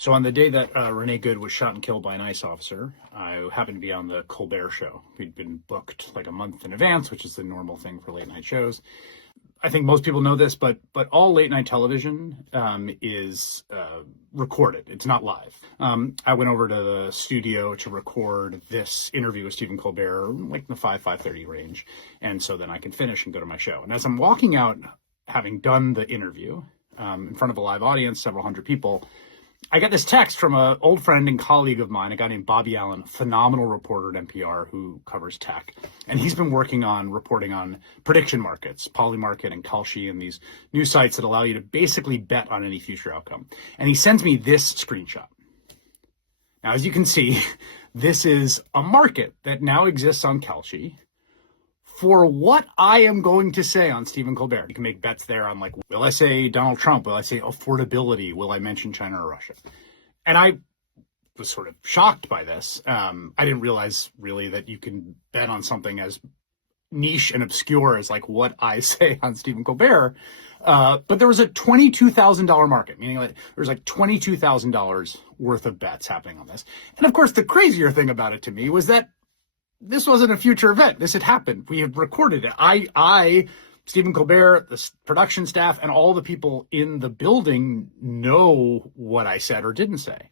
So on the day that Renee Good was shot and killed by an ICE officer, I happened to be on the Colbert show. We'd been booked like a month in advance, which is the normal thing for late night shows. I think most people know this, but all late night television is recorded. It's not live. I went over to the studio to record this interview with Stephen Colbert, like in the 5:30 range. And so then I can finish and go to my show. And as I'm walking out, having done the interview in front of a live audience, several hundred people, I got this text from an old friend and colleague of mine, a guy named Bobby Allen, a phenomenal reporter at NPR who covers tech. And he's been working on reporting on prediction markets, Polymarket and Kalshi, and these new sites that allow you to basically bet on any future outcome. And he sends me this screenshot. Now, as you can see, this is a market that now exists on Kalshi for what I am going to say on Stephen Colbert. You can make bets there on, like, will I say Donald Trump? Will I say affordability? Will I mention China or Russia? And I was sort of shocked by this. I didn't realize really that you can bet on something as niche and obscure as like what I say on Stephen Colbert. But there was a $22,000 market, meaning like there's like $22,000 worth of bets happening on this. And of course, the crazier thing about it to me was that this wasn't a future event. This had happened. We had recorded it. I, Stephen Colbert, the production staff, and all the people in the building know what I said or didn't say.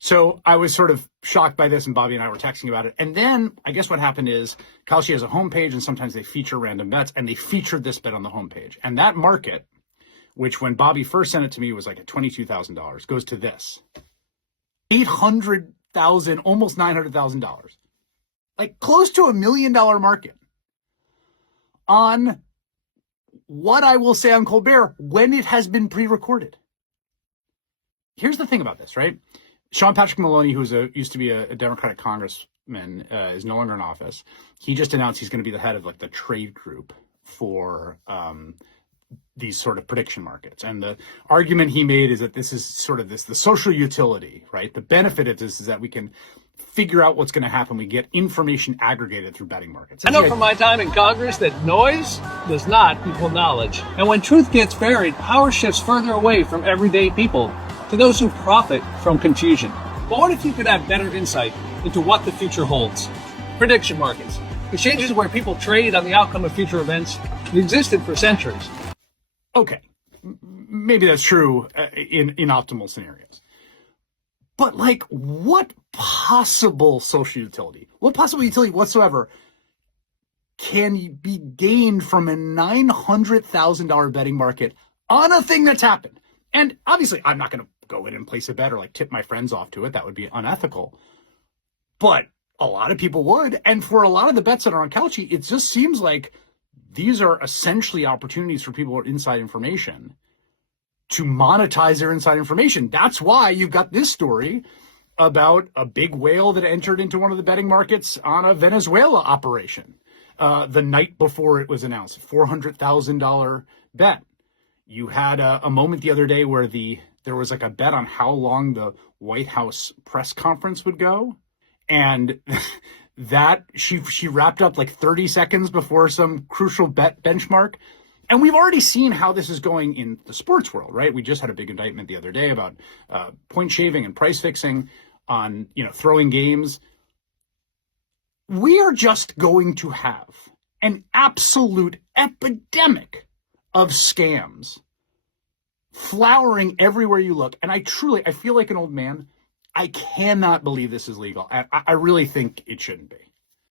So I was sort of shocked by this, and Bobby and I were texting about it. And then I guess what happened is Kalshi has a homepage, and sometimes they feature random bets, and they featured this bet on the homepage. And that market, which when Bobby first sent it to me was like at $22,000, goes to this. $800,000, almost $900,000. Like close to $1 million market on what I will say on Colbert when it has been pre-recorded. Here's the thing about this, right? Sean Patrick Maloney, who used to be a Democratic congressman, is no longer in office. He just announced he's going to be the head of like the trade group for these sort of prediction markets. And the argument he made is that this is sort of the social utility, right? The benefit of this is that we can figure out what's going to happen. We get information aggregated through betting markets. I know from my time in Congress that noise does not equal knowledge. And when truth gets buried, power shifts further away from everyday people to those who profit from confusion. But what if you could have better insight into what the future holds? Prediction markets, exchanges where people trade on the outcome of future events, existed for centuries. Okay, maybe that's true in optimal scenarios. But like, what possible social utility, what possible utility whatsoever can be gained from a $900,000 betting market on a thing that's happened? And obviously, I'm not going to go in and place a bet or like tip my friends off to it. That would be unethical. But a lot of people would. And for a lot of the bets that are on Kalshi, it just seems like these are essentially opportunities for people with inside information to monetize their inside information. That's why you've got this story about a big whale that entered into one of the betting markets on a Venezuela operation the night before it was announced, $400,000 bet. You had a moment the other day where there was like a bet on how long the White House press conference would go. And that she wrapped up like 30 seconds before some crucial bet benchmark. And we've already seen how this is going in the sports world, right? We just had a big indictment the other day about point shaving and price fixing on, throwing games. We are just going to have an absolute epidemic of scams flowering everywhere you look. And I feel like an old man. I cannot believe this is legal. I really think it shouldn't be.